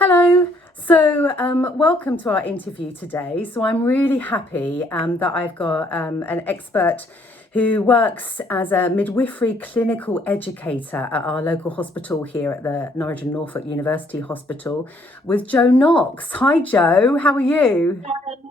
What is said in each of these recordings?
Hello. So, welcome to our interview today. So, I'm really happy that I've got an expert who works as a midwifery clinical educator at our local hospital here at the Norwich and Norfolk University Hospital with Jo Knox. Hi, Jo. How are you?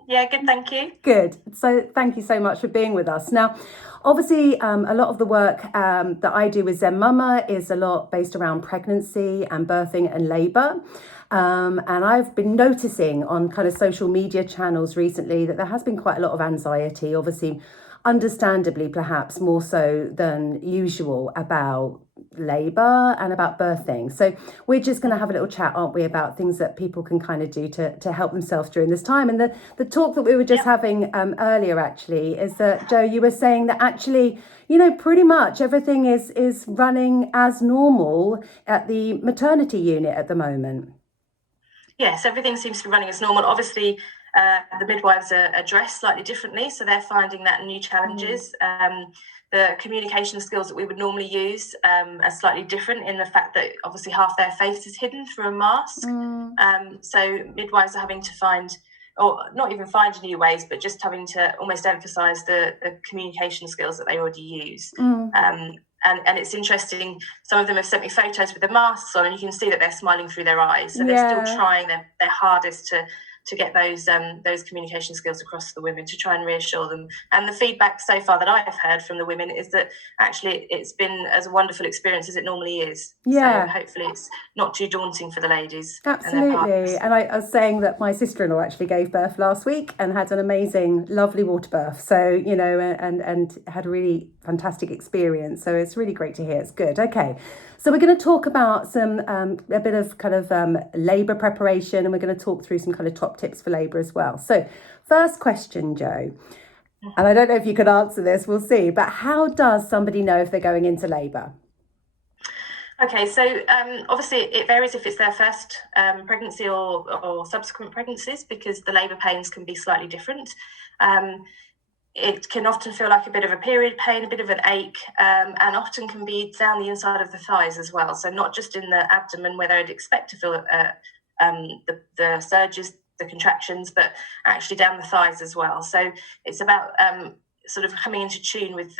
Yeah, good, thank you. Good. So thank you so much for being with us. Now, obviously, a lot of the work that I do with ZenMuma is a lot based around pregnancy and birthing and labour. And I've been noticing on kind of social media channels recently that there has been quite a lot of anxiety, obviously, understandably, perhaps more so than usual, about labour and about birthing. So we're just going to have a little chat, aren't we, about things that people can kind of do to help themselves during this time. And the talk that we were just having earlier actually is that, Jo, you were saying that actually, pretty much everything is running as normal at the maternity unit at the moment. Yes, everything seems to be running as normal. Obviously, the midwives are dressed slightly differently, so they're finding that new challenges. The communication skills that we would normally use are slightly different in the fact that obviously half their face is hidden through a mask. So midwives are having to find, or not even find new ways, but just having to almost emphasise the communication skills that they already use. And it's interesting, some of them have sent me photos with the masks on, and you can see that they're smiling through their eyes. So they're still trying their hardest to get those communication skills across to the women, to try and reassure them. And the feedback so far that I've heard from the women is that actually it's been as a wonderful experience as it normally is. Yeah. So hopefully it's not too daunting for the ladies. Absolutely. And I was saying that my sister-in-law actually gave birth last week and had an amazing, lovely water birth. So, and had a really fantastic experience. So it's really great to hear. It's good. Okay. So we're going to talk about a bit of kind of labour preparation, and we're going to talk through some kind of top tips for labour as well. So first question, Jo, and I don't know if you could answer this, we'll see, but how does somebody know if they're going into labour? Okay, so obviously it varies if it's their first pregnancy or subsequent pregnancies, because the labour pains can be slightly different. It can often feel like a bit of a period pain, a bit of an ache, and often can be down the inside of the thighs as well. So not just in the abdomen where they'd expect to feel the surges, the contractions, but actually down the thighs as well. So it's about sort of coming into tune with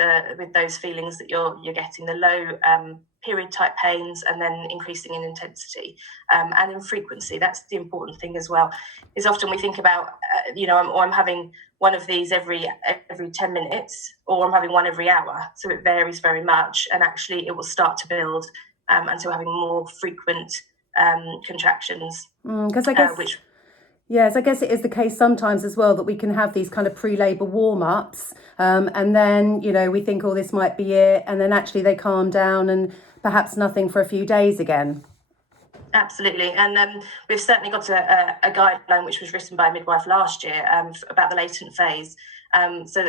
those feelings that you're getting, the low period type pains, and then increasing in intensity and in frequency. That's the important thing as well. Is often we think about I'm having one of these every 10 minutes, or I'm having one every hour. So it varies very much, and actually it will start to build until having more frequent contractions. Because I guess yes, I guess it is the case sometimes as well that we can have these kind of pre-labour warm-ups, and then we think, oh, this might be it, and then actually they calm down and perhaps nothing for a few days again. Absolutely, and we've certainly got a guideline which was written by a midwife last year about the latent phase, so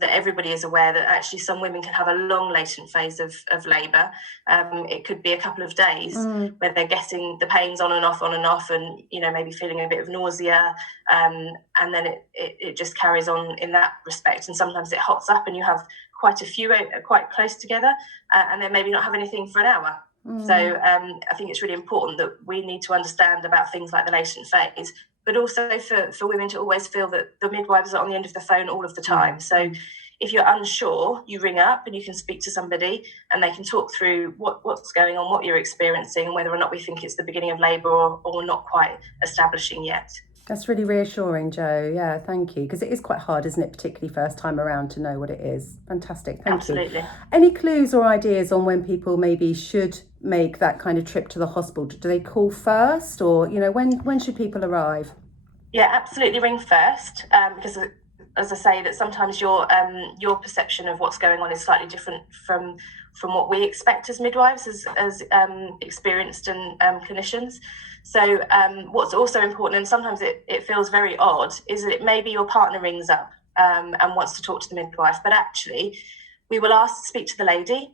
that everybody is aware that actually some women can have a long latent phase of labour. It could be a couple of days where they're getting the pains on and off, and maybe feeling a bit of nausea, and then it just carries on in that respect. And sometimes it hots up, and you have quite a few quite close together, and then maybe not have anything for an hour. So I think it's really important that we need to understand about things like the latent phase, but also for women to always feel that the midwives are on the end of the phone all of the time. So if you're unsure, you ring up and you can speak to somebody, and they can talk through what's going on, what you're experiencing, and whether or not we think it's the beginning of labour or not quite establishing yet. That's really reassuring, Jo. Yeah, thank you. Because it is quite hard, isn't it, particularly first time around, to know what it is. Fantastic. Thank you. Any clues or ideas on when people maybe should make that kind of trip to the hospital? Do they call first, or when should people arrive? Yeah, absolutely, ring first, because as I say, that sometimes your perception of what's going on is slightly different from what we expect as midwives, as experienced and clinicians. So what's also important, and sometimes it feels very odd, is that maybe your partner rings up and wants to talk to the midwife, but actually we will ask to speak to the lady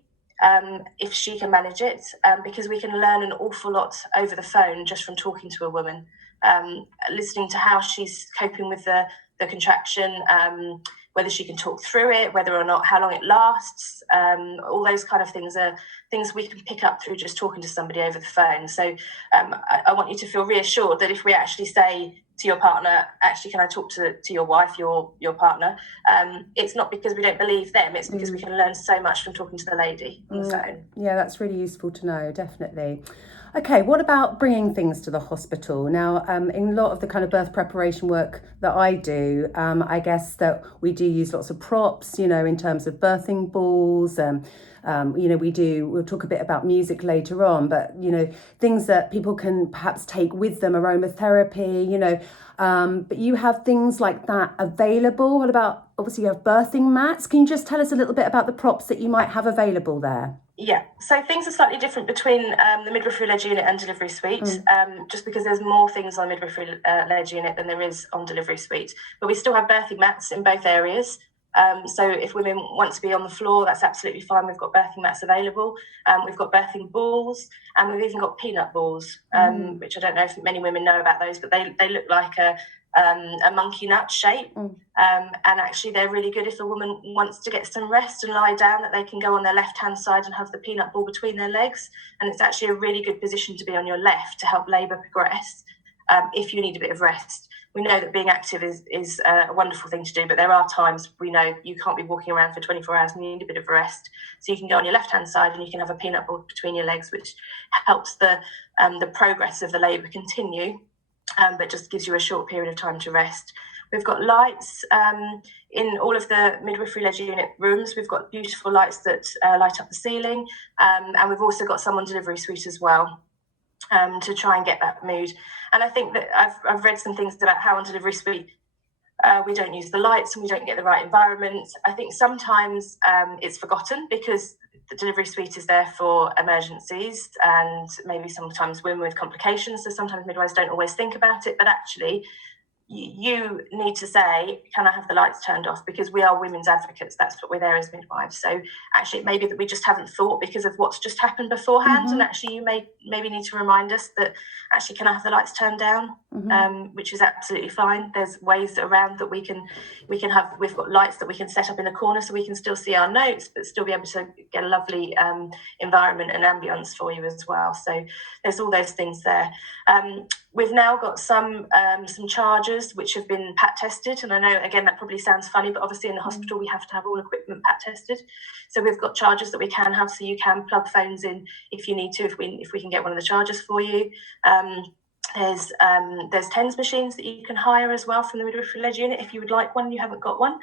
if she can manage it, because we can learn an awful lot over the phone just from talking to a woman, listening to how she's coping with the contraction, whether she can talk through it, whether or not, how long it lasts. All those kind of things are things we can pick up through just talking to somebody over the phone. So I want you to feel reassured that if we actually say to your partner, actually, can I talk to your wife, your partner? It's not because we don't believe them, it's because we can learn so much from talking to the lady on the phone. Yeah, that's really useful to know, definitely. Okay, what about bringing things to the hospital? Now, in a lot of the kind of birth preparation work that I do, I guess that we do use lots of props, in terms of birthing balls. We'll talk a bit about music later on, but, things that people can perhaps take with them, aromatherapy, but you have things like that available. What about, obviously you have birthing mats. Can you just tell us a little bit about the props that you might have available there? Yeah, so things are slightly different between the midwifery-led unit and delivery suite, just because there's more things on midwifery-led unit than there is on delivery suite. But we still have birthing mats in both areas. So if women want to be on the floor, that's absolutely fine. We've got birthing mats available. We've got birthing balls, and we've even got peanut balls, which I don't know if many women know about those, but they look like a monkey nut shape. And actually they're really good if a woman wants to get some rest and lie down, that they can go on their left hand side and have the peanut ball between their legs. And it's actually a really good position to be on your left to help labour progress if you need a bit of rest. We know that being active is a wonderful thing to do, but there are times we know you can't be walking around for 24 hours and you need a bit of rest. So you can go on your left-hand side and you can have a peanut ball between your legs, which helps the progress of the labour continue, but just gives you a short period of time to rest. We've got lights in all of the midwifery-led unit rooms. We've got beautiful lights that light up the ceiling, and we've also got some on delivery suite as well, to try and get that mood. And I think that I've read some things about how on delivery suite we don't use the lights and we don't get the right environment. I think sometimes it's forgotten because the delivery suite is there for emergencies and maybe sometimes women with complications. So sometimes midwives don't always think about it, but actually you need to say, can I have the lights turned off? Because we are women's advocates. That's what we're there as midwives. So actually it may be that we just haven't thought because of what's just happened beforehand. And actually you maybe need to remind us that actually, can I have the lights turned down? Which is absolutely fine. There's ways around that we can have. We've got lights that we can set up in a corner so we can still see our notes, but still be able to get a lovely environment and ambience for you as well. So there's all those things there. We've now got some chargers which have been PAT tested, and I know again that probably sounds funny, but obviously in the hospital we have to have all equipment PAT tested. So we've got chargers that we can have, so you can plug phones in if you need to, if we can get one of the chargers for you. There's TENS machines that you can hire as well from the midwifery-led unit if you would like one and you haven't got one.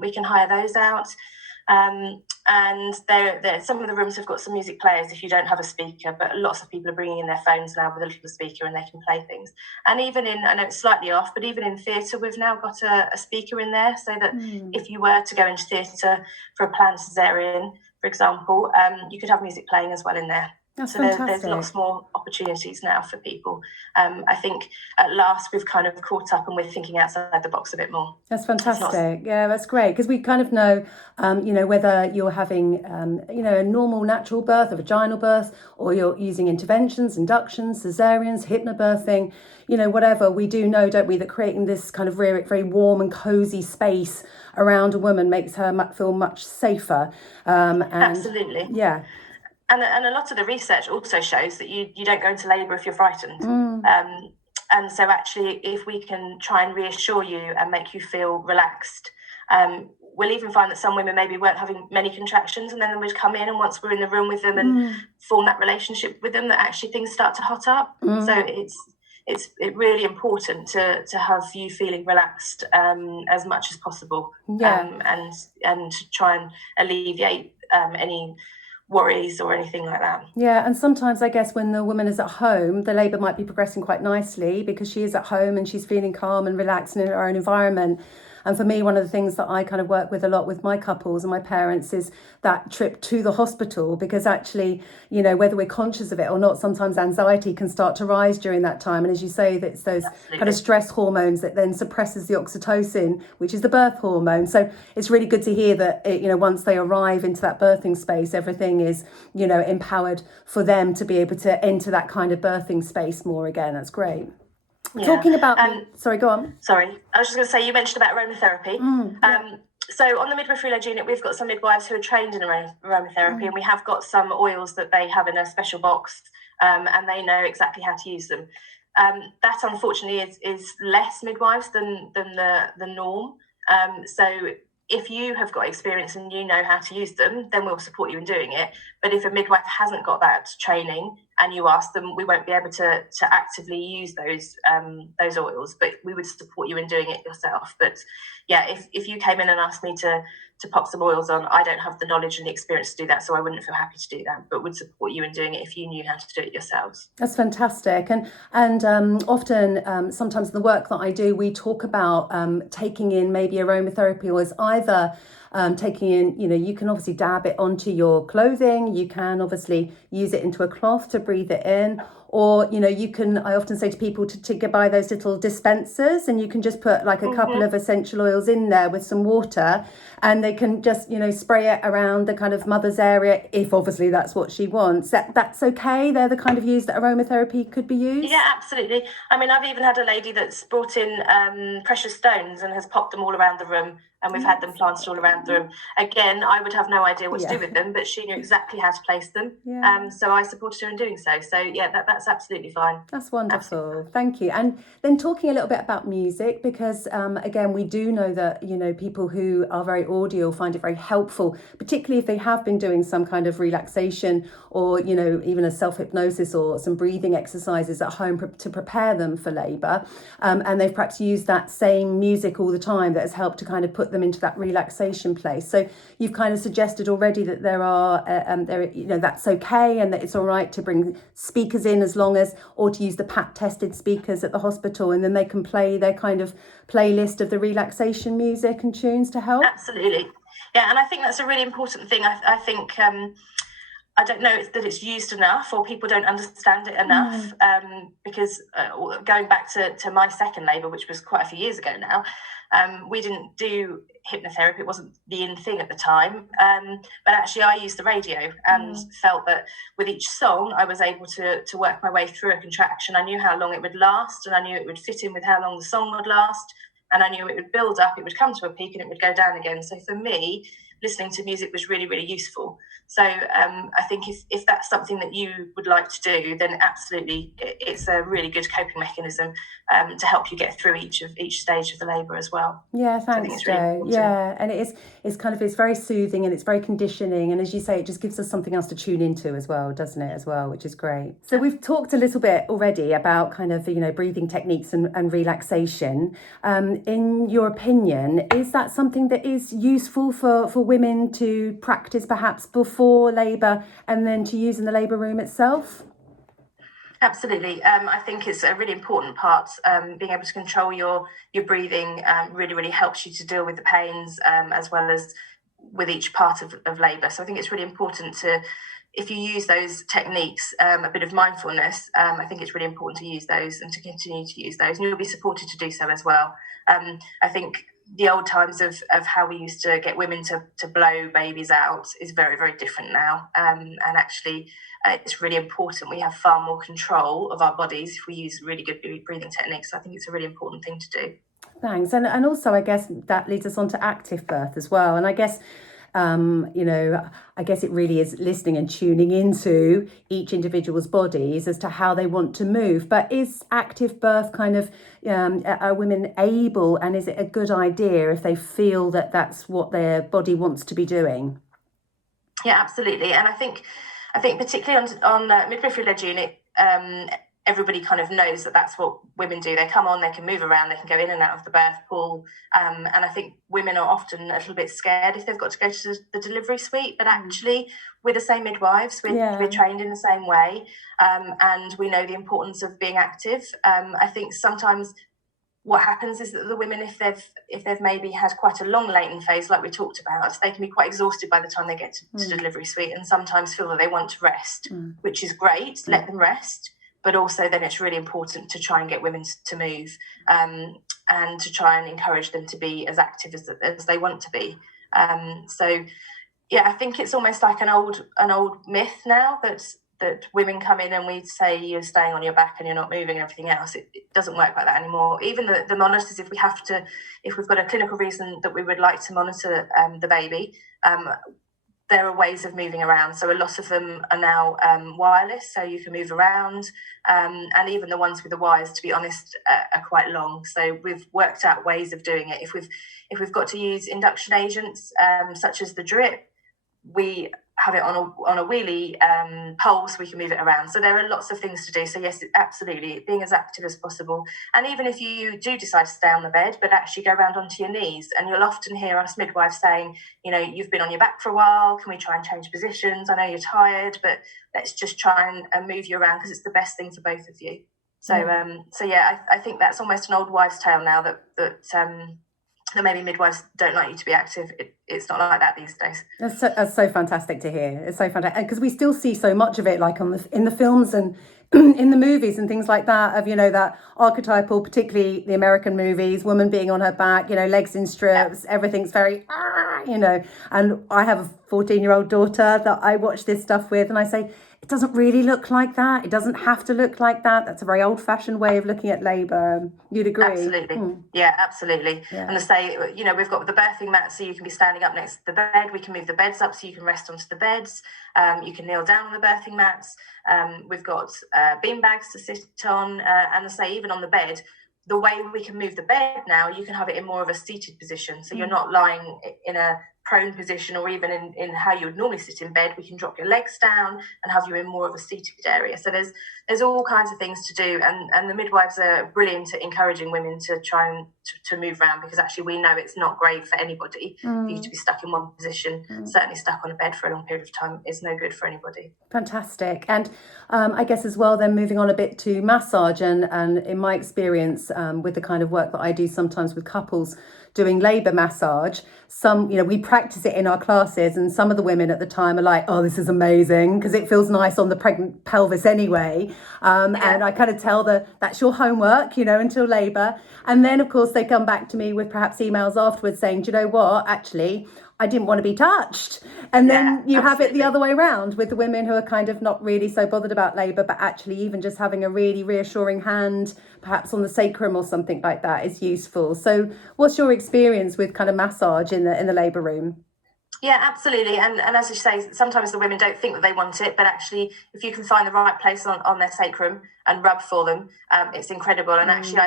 We can hire those out. And there some of the rooms have got some music players if you don't have a speaker, but lots of people are bringing in their phones now with a little speaker and they can play things. And even in, I know it's slightly off, but even in theatre we've now got a speaker in there so that if you were to go into theatre for a planned caesarean, for example, you could have music playing as well in there. That's so there's lots more opportunities now for people. I think at last we've kind of caught up and we're thinking outside the box a bit more. That's fantastic. Yeah, that's great, because we kind of know, whether you're having, a normal natural birth, a vaginal birth, or you're using interventions, inductions, caesareans, hypnobirthing, whatever. We do know, don't we, that creating this kind of very warm and cozy space around a woman makes her feel much safer. Absolutely. Yeah. And a lot of the research also shows that you don't go into labour if you're frightened. And so actually, if we can try and reassure you and make you feel relaxed, we'll even find that some women maybe weren't having many contractions, and then we'd come in, and once we're in the room with them and form that relationship with them, that actually things start to hot up. So it's really important to have you feeling relaxed as much as possible, and try and alleviate any worries or anything like that. Yeah, and sometimes I guess when the woman is at home, the labour might be progressing quite nicely because she is at home and she's feeling calm and relaxed in her own environment. And for me, one of the things that I kind of work with a lot with my couples and my parents is that trip to the hospital, because actually, whether we're conscious of it or not, sometimes anxiety can start to rise during that time. And as you say, it's those kind of stress hormones that then suppresses the oxytocin, which is the birth hormone. So it's really good to hear that, once they arrive into that birthing space, everything is, empowered for them to be able to enter that kind of birthing space more again. That's great. Talking about sorry, go on. Sorry, I was just going to say, you mentioned about aromatherapy. So on the midwifery-led unit, we've got some midwives who are trained in aromatherapy, and we have got some oils that they have in a special box, and they know exactly how to use them. That unfortunately is less midwives than the norm. So if you have got experience and you know how to use them, then we'll support you in doing it. But if a midwife hasn't got that training and you ask them, we won't be able to actively use those oils, but we would support you in doing it yourself. But yeah, if you came in and asked me to pop some oils on, I don't have the knowledge and the experience to do that, so I wouldn't feel happy to do that, but would support you in doing it if you knew how to do it yourselves. That's fantastic. And often, sometimes in the work that I do, we talk about taking in maybe aromatherapy oils, either taking in, you can obviously dab it onto your clothing, you can obviously use it into a cloth to breathe it in, or I often say to people to buy those little dispensers, and you can just put like a couple of essential oils in there with some water, and they can just spray it around the kind of mother's area, if obviously that's what she wants. That's okay. They're the kind of use that aromatherapy could be used. Yeah, absolutely. I mean, I've even had a lady that's brought in precious stones and has popped them all around the room, and we've had them planted all around the room. Again, I would have no idea what to do with them, but she knew exactly how to place them. So I supported her in doing so. So yeah, that's absolutely fine. That's wonderful. Absolutely. Thank you. And then talking a little bit about music, because again, we do know that, people who are very audio find it very helpful, particularly if they have been doing some kind of relaxation or, even a self-hypnosis or some breathing exercises at home to prepare them for labour. And they've perhaps used that same music all the time that has helped to kind of put them into that relaxation place. So you've kind of suggested already that that's okay, and that it's all right to bring speakers in or to use the PAT tested speakers at the hospital, and then they can play their kind of playlist of the relaxation music and tunes to help. Absolutely. Yeah, and I think that's a really important thing. I think I don't know that it's used enough, or people don't understand it enough, because going back to my second labour, which was quite a few years ago now, we didn't do hypnotherapy. It wasn't the in thing at the time, but actually I used the radio and felt that with each song I was able to work my way through a contraction. I knew how long it would last, and I knew it would fit in with how long the song would last, and I knew it would build up, it would come to a peak, and it would go down again. So for me, listening to music was really, really useful. So I think if that's something that you would like to do, then absolutely it's a really good coping mechanism to help you get through each stage of the labour as well. Yeah, thanks, Jo. Really, and it's very soothing, and it's very conditioning, and as you say, it just gives us something else to tune into as well, doesn't it, which is great. So we've talked a little bit already about kind of breathing techniques and relaxation. In your opinion, is that something that is useful for women to practice perhaps before labour and then to use in the labour room itself? Absolutely. I think it's a really important part. Being able to control your breathing really, really helps you to deal with the pains as well as with each part of labour. So I think it's really important if you use those techniques, a bit of mindfulness, I think it's really important to use those and to continue to use those. And you'll be supported to do so as well. I think the old times of how we used to get women to blow babies out is very, very different now. And actually, it's really important we have far more control of our bodies if we use really good breathing techniques. So I think it's a really important thing to do. Thanks. And also, I guess that leads us on to active birth as well. And I guess, I guess it really is listening and tuning into each individual's bodies as to how they want to move. But is active birth kind of, are women able, and is it a good idea if they feel that that's what their body wants to be doing? Yeah, absolutely. And I think particularly on midwifery-led unit, everybody kind of knows that that's what women do. They come on, they can move around, they can go in and out of the birth pool. And I think women are often a little bit scared if they've got to go to the delivery suite. But actually, we're the same midwives. We're trained in the same way. And we know the importance of being active. I think sometimes what happens is that the women, if they've maybe had quite a long latent phase, like we talked about, they can be quite exhausted by the time they get to the delivery suite, and sometimes feel that they want to rest, which is great. Let them rest. But also then it's really important to try and get women to move and to try and encourage them to be as active as they want to be. So, yeah, I think it's almost like an old myth now that that women come in and we say you're staying on your back and you're not moving and everything else. It doesn't work like that anymore. Even the monitors, if we've got a clinical reason that we would like to monitor the baby, there are ways of moving around. So a lot of them are now wireless, so you can move around. And even the ones with the wires, to be honest, are quite long. So we've worked out ways of doing it. If we've got to use induction agents, such as the drip, we have it on a wheelie pole so we can move it around. So there are lots of things to do. So yes, absolutely, being as active as possible. And even if you do decide to stay on the bed, but actually go around onto your knees, and you'll often hear us midwives saying, you've been on your back for a while, can we try and change positions? I know you're tired, but let's just try and move you around, because it's the best thing for both of you. So I think that's almost an old wives' tale now, that maybe midwives don't like you to be active. It's not like that these days. That's so fantastic to hear. It's so fantastic, because we still see so much of it, like in the films and in the movies and things like that, of that archetypal, particularly the American movies, woman being on her back, legs in strips, everything's very and I have a 14-year-old daughter that I watch this stuff with, and I say, it doesn't really look like that. It doesn't have to look like that. That's a very old-fashioned way of looking at labour. You'd agree? Absolutely. Yeah, absolutely. Yeah. And to say, we've got the birthing mat, so you can be standing up next to the bed. We can move the beds up so you can rest onto the beds. You can kneel down on the birthing mats. We've got bean bags to sit on. And to say, even on the bed, the way we can move the bed now, you can have it in more of a seated position. So you're not lying in a prone position, or even in how you would normally sit in bed. We can drop your legs down and have you in more of a seated area. So there's all kinds of things to do, and the midwives are brilliant at encouraging women to try and to move around, because actually we know it's not great for anybody for you to be stuck in one position. Certainly stuck on a bed for a long period of time is no good for anybody. Fantastic. And I guess as well, then moving on a bit to massage, and in my experience with the kind of work that I do sometimes with couples doing labour massage, we practice it in our classes, and some of the women at the time are like, oh, this is amazing, because it feels nice on the pregnant pelvis anyway. And I kind of tell that's your homework, until labour. And then, of course, they come back to me with perhaps emails afterwards saying, do you know what, actually, I didn't want to be touched. And then you have it the other way around with the women who are kind of not really so bothered about labour, but actually even just having a really reassuring hand, perhaps on the sacrum or something like that, is useful. So what's your experience with kind of massage in the labour room? Yeah, absolutely. And as you say, sometimes the women don't think that they want it, but actually, if you can find the right place on their sacrum and rub for them, it's incredible. And actually,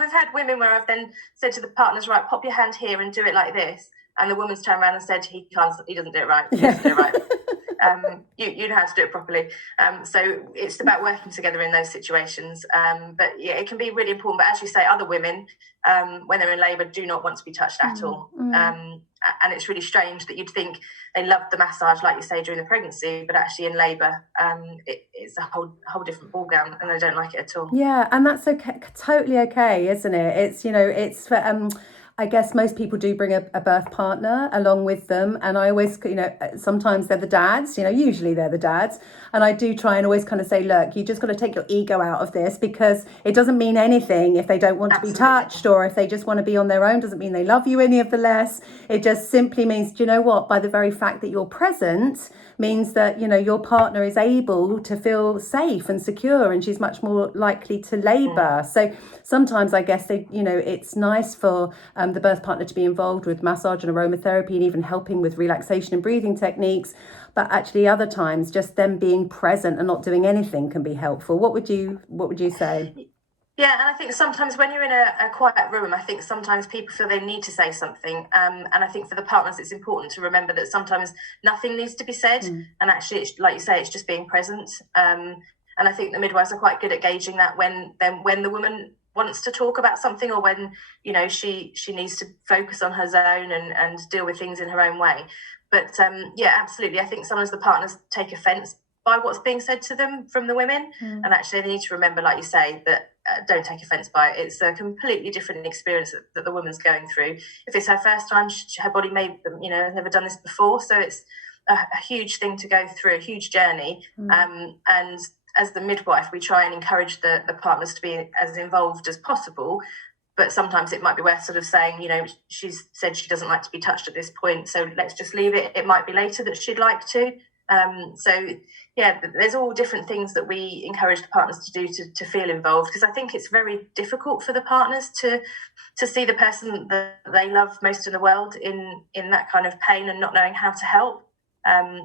we've had women where I've then said to the partners, right, pop your hand here and do it like this. And the woman's turned around and said, he doesn't do it right. He doesn't do it right. You know how to do it properly. So it's about working together in those situations. But yeah, it can be really important. But as you say, other women, when they're in labour, do not want to be touched at all. And it's really strange that you'd think they love the massage, like you say, during the pregnancy, but actually in labour, it's a whole different ballgame, and they don't like it at all. Yeah, and that's okay, totally okay, isn't it? It's it's for I guess most people do bring a birth partner along with them, and I always, sometimes they're the dads, usually they're the dads, and I do try and always kind of say, look, you just got to take your ego out of this, because it doesn't mean anything if they don't want to be touched, or if they just want to be on their own, doesn't mean they love you any of the less. It just simply means, do you know what, by the very fact that you're present means that, your partner is able to feel safe and secure, and she's much more likely to labour. So sometimes I guess it's nice for the birth partner to be involved with massage and aromatherapy, and even helping with relaxation and breathing techniques. But actually other times just them being present and not doing anything can be helpful. What would you say? Yeah, and I think sometimes when you're in a quiet room, I think sometimes people feel they need to say something. And I think for the partners, it's important to remember that sometimes nothing needs to be said. And actually, it's, like you say, it's just being present. And I think the midwives are quite good at gauging that when the woman wants to talk about something, or when, she needs to focus on her zone and deal with things in her own way. But yeah, absolutely. I think sometimes the partners take offence by what's being said to them from the women. And actually they need to remember, like you say, that don't take offence by it. It's a completely different experience that the woman's going through. If it's her first time, her body may, has never done this before. So it's a huge thing to go through, a huge journey. And as the midwife, we try and encourage the partners to be as involved as possible. But sometimes it might be worth sort of saying, she's said she doesn't like to be touched at this point, so let's just leave it. It might be later that she'd like to. So yeah, there's all different things that we encourage the partners to do to feel involved, because I think it's very difficult for the partners to see the person that they love most in the world in that kind of pain and not knowing how to help.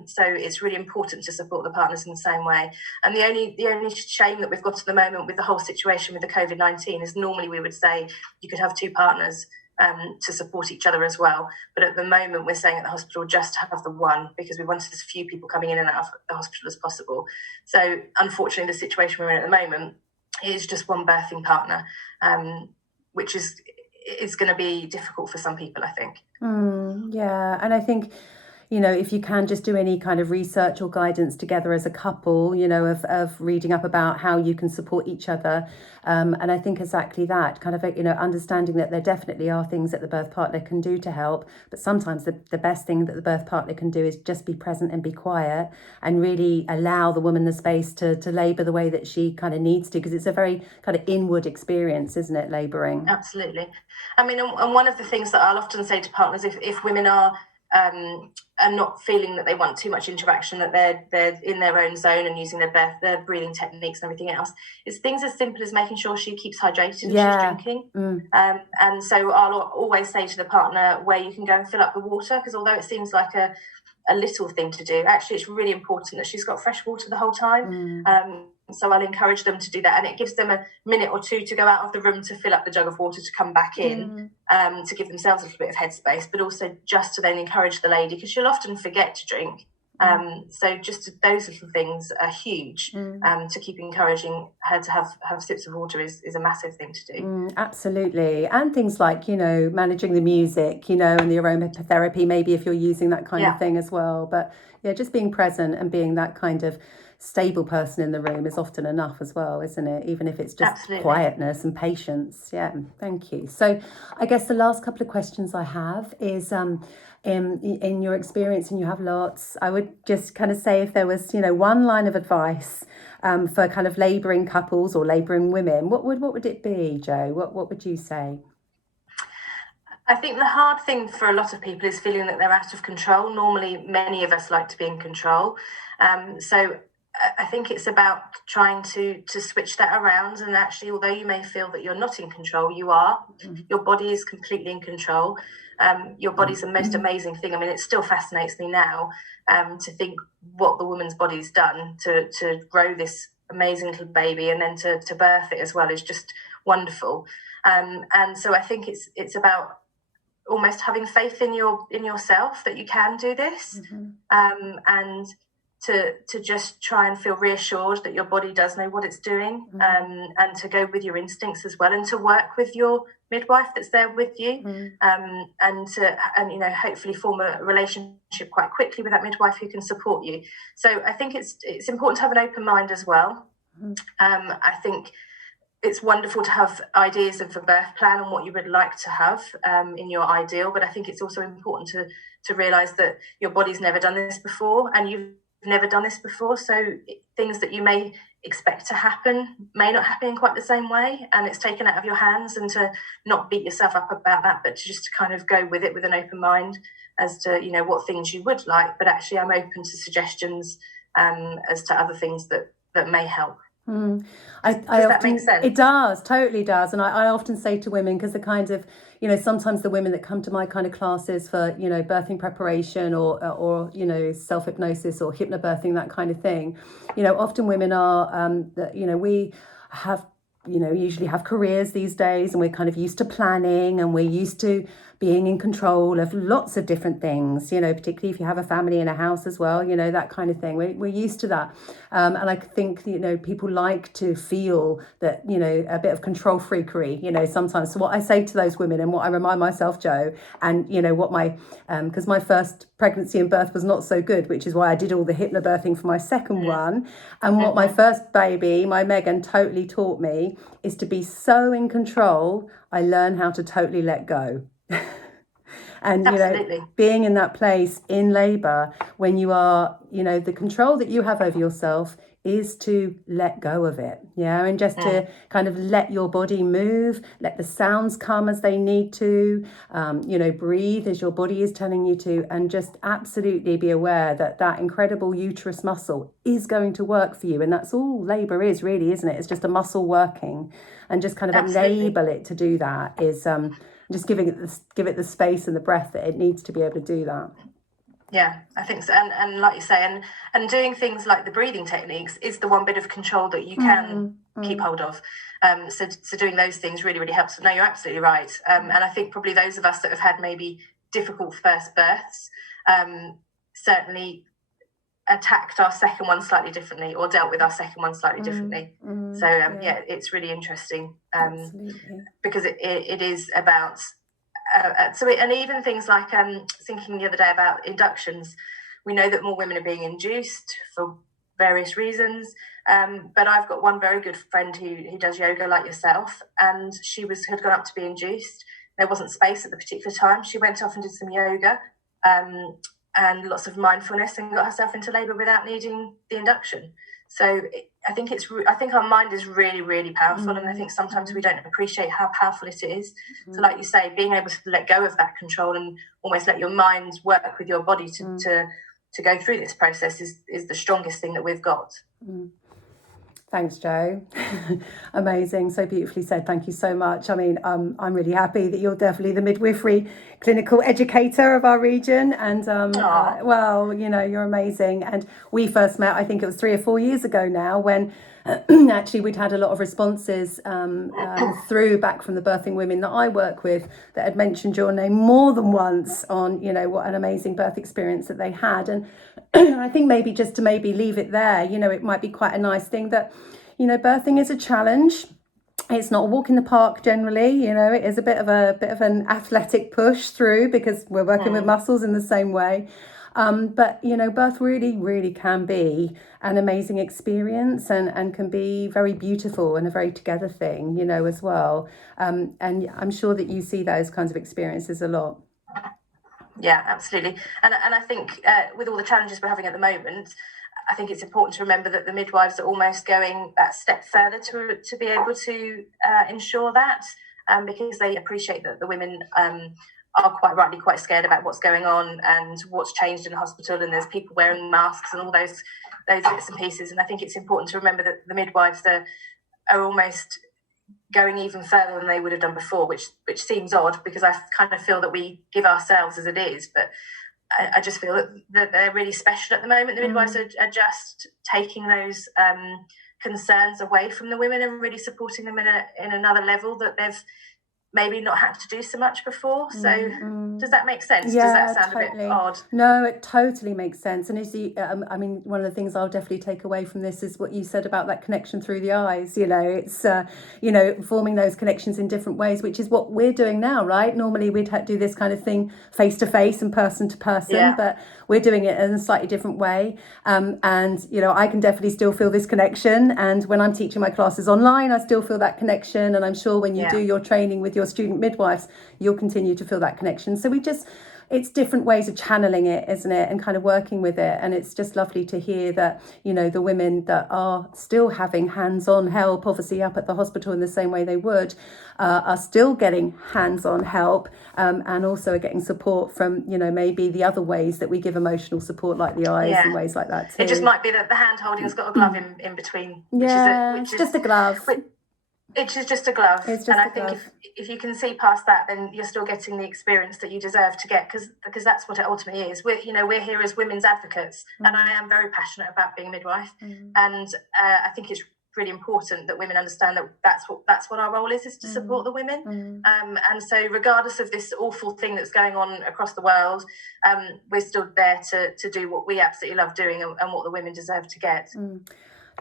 So it's really important to support the partners in the same way. And the only shame that we've got at the moment with the whole situation with the COVID-19 is normally we would say you could have two partners to support each other as well. But at the moment, we're saying at the hospital just have the one, because we wanted as few people coming in and out of the hospital as possible. So unfortunately, the situation we're in at the moment is just one birthing partner, which is going to be difficult for some people, I think. Yeah, and I think, if you can just do any kind of research or guidance together as a couple, of reading up about how you can support each other. And I think exactly that, kind of, understanding that there definitely are things that the birth partner can do to help. But sometimes the best thing that the birth partner can do is just be present and be quiet and really allow the woman the space to labour the way that she kind of needs to, because it's a very kind of inward experience, isn't it, labouring? Absolutely. I mean, and one of the things that I'll often say to partners, if women are not feeling that they want too much interaction, that they're in their own zone and using their breathing techniques and everything else, it's things as simple as making sure she keeps hydrated and she's drinking. And so I'll always say to the partner where you can go and fill up the water, because although it seems like a little thing to do, actually it's really important that she's got fresh water the whole time. So I'll encourage them to do that, and it gives them a minute or two to go out of the room to fill up the jug of water, to come back in, to give themselves a little bit of headspace, but also just to then encourage the lady, because she'll often forget to drink. So just those little things are huge. To keep encouraging her to have sips of water is a massive thing to do. Absolutely. And things like, managing the music, and the aromatherapy, maybe if you're using that kind of thing as well. But yeah, just being present and being that kind of stable person in the room is often enough as well, isn't it? Even if it's just quietness and patience. Yeah, thank you. So I guess the last couple of questions I have is, in your experience, and you have lots, I would just kind of say, if there was, one line of advice for kind of labouring couples or labouring women, what would it be, Jo? What would you say? I think the hard thing for a lot of people is feeling that they're out of control. Normally, many of us like to be in control. So I think it's about trying to switch that around. And actually, although you may feel that you're not in control, you are. Your body is completely in control. Your body's the most amazing thing. I mean, it still fascinates me now to think what the woman's body's done to grow this amazing little baby, and then to birth it as well is just wonderful. And so I think it's about almost having faith in yourself that you can do this, and to just try and feel reassured that your body does know what it's doing, and to go with your instincts as well, and to work with your midwife that's there with you, and hopefully form a relationship quite quickly with that midwife who can support you. So I think it's important to have an open mind as well. I think it's wonderful to have ideas of a birth plan and what you would like to have in your ideal, but I think it's also important to realise that your body's never done this before, and you've never done this before, so things that you may expect to happen may not happen in quite the same way, and it's taken out of your hands, and to not beat yourself up about that, but to just kind of go with it with an open mind as to what things you would like, but actually I'm open to suggestions as to other things that may help. Does that make sense? It does, totally does. And I often say to women, because the kind of, sometimes the women that come to my kind of classes for, birthing preparation or self-hypnosis or hypnobirthing, that kind of thing, often women are, we have, usually have careers these days, and we're kind of used to planning, and we're used to being in control of lots of different things, particularly if you have a family in a house as well, that kind of thing. We're used to that. And I think, people like to feel that, a bit of control freakery, sometimes. So what I say to those women, and what I remind myself, Jo, and, what because my first pregnancy and birth was not so good, which is why I did all the hypnobirthing for my second one. And what my first baby, my Megan, totally taught me is to be so in control, I learn how to totally let go. And, Absolutely. being in that place in labour when you are, the control that you have over yourself is to let go of it, and just to kind of let your body move, let the sounds come as they need to, breathe as your body is telling you to, and just absolutely be aware that that incredible uterus muscle is going to work for you. And that's all labour is, really, isn't it? It's just a muscle working, and just kind of enable it to do that is just give it the space and the breath that it needs to be able to do that. Yeah, I think so. And like you say, and doing things like the breathing techniques is the one bit of control that you can keep hold of. So doing those things really, really helps. No, you're absolutely right. And I think probably those of us that have had maybe difficult first births certainly attacked our second one slightly differently, or dealt with our second one slightly differently. So it's really interesting because it is about and even things like thinking the other day about inductions. We know that more women are being induced for various reasons, but I've got one very good friend who does yoga like yourself, and she had gone up to be induced. There wasn't space at the particular time. She went off and did some yoga and lots of mindfulness, and got herself into labour without needing the induction. So I think our mind is really, really powerful, and I think sometimes we don't appreciate how powerful it is. So, like you say, being able to let go of that control and almost let your mind work with your body to go through this process is the strongest thing that we've got. Thanks, Jo. Amazing. So beautifully said. Thank you so much. I mean, I'm really happy that you're definitely the midwifery clinical educator of our region. And, you're amazing. And we first met, I think it was 3 or 4 years ago now, when actually we'd had a lot of responses through back from the birthing women that I work with that had mentioned your name more than once on, what an amazing birth experience that they had. And I think maybe just to leave it there, it might be quite a nice thing that, birthing is a challenge. It's not a walk in the park generally, it is a bit of an athletic push through because we're working with muscles in the same way. But, birth really, really can be an amazing experience and can be very beautiful and a very together thing, as well. And I'm sure that you see those kinds of experiences a lot. Yeah, absolutely. And I think with all the challenges we're having at the moment, I think it's important to remember that the midwives are almost going that step further to be able to ensure that, because they appreciate that the women are quite rightly quite scared about what's going on and what's changed in the hospital, and there's people wearing masks and all those bits and pieces. And I think it's important to remember that the midwives are almost going even further than they would have done before, which seems odd because I kind of feel that we give ourselves as it is, but I just feel that they're really special at the moment. The midwives are just taking those concerns away from the women and really supporting them in another level that they've maybe not had to do so much before. So does that make sense? Yeah, does that sound totally. a bit odd? No, it totally makes sense. And one of the things I'll definitely take away from this is what you said about that connection through the eyes. It's forming those connections in different ways, which is what we're doing now, right? Normally we'd do this kind of thing face to face and person to person, but we're doing it in a slightly different way. And I can definitely still feel this connection. And when I'm teaching my classes online, I still feel that connection. And I'm sure when you do your training with your student midwives, you'll continue to feel that connection. So it's different ways of channeling it, isn't it? And kind of working with it. And it's just lovely to hear that, the women that are still having hands-on help, obviously up at the hospital in the same way they would, are still getting hands-on help, and also are getting support from, maybe the other ways that we give emotional support, like the eyes and ways like that too. It just might be that the hand holding has got a glove in between. It's just a glove. It's just a glove. I think if you can see past that, then you're still getting the experience that you deserve to get, because that's what it ultimately is. We're here as women's advocates, and I am very passionate about being a midwife, and I think it's really important that women understand that that's what our role is to support the women. And so regardless of this awful thing that's going on across the world, we're still there to do what we absolutely love doing and what the women deserve to get.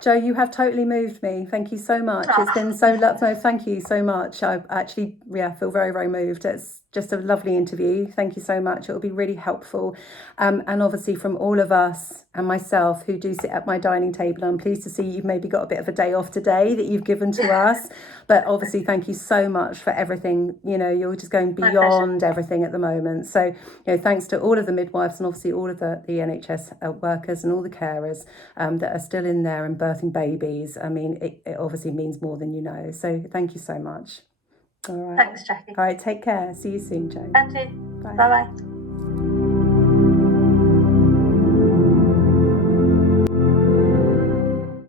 Jo, you have totally moved me. Thank you so much. It's been so lovely. Thank you so much. I actually, feel very, very moved. It's just a lovely interview. Thank you so much. It will be really helpful. And obviously from all of us and myself who do sit at my dining table. I'm pleased to see you've maybe got a bit of a day off today that you've given to us. But obviously, thank you so much for everything. You know, you're just going beyond everything at the moment. So, you know, thanks to all of the midwives and obviously all of the NHS workers and all the carers that are still in there and birthing babies. I mean, it obviously means more than you know. So thank you so much. All right. Thanks, Jackie. All right, take care. See you soon, Jo. Thank you. Bye-bye.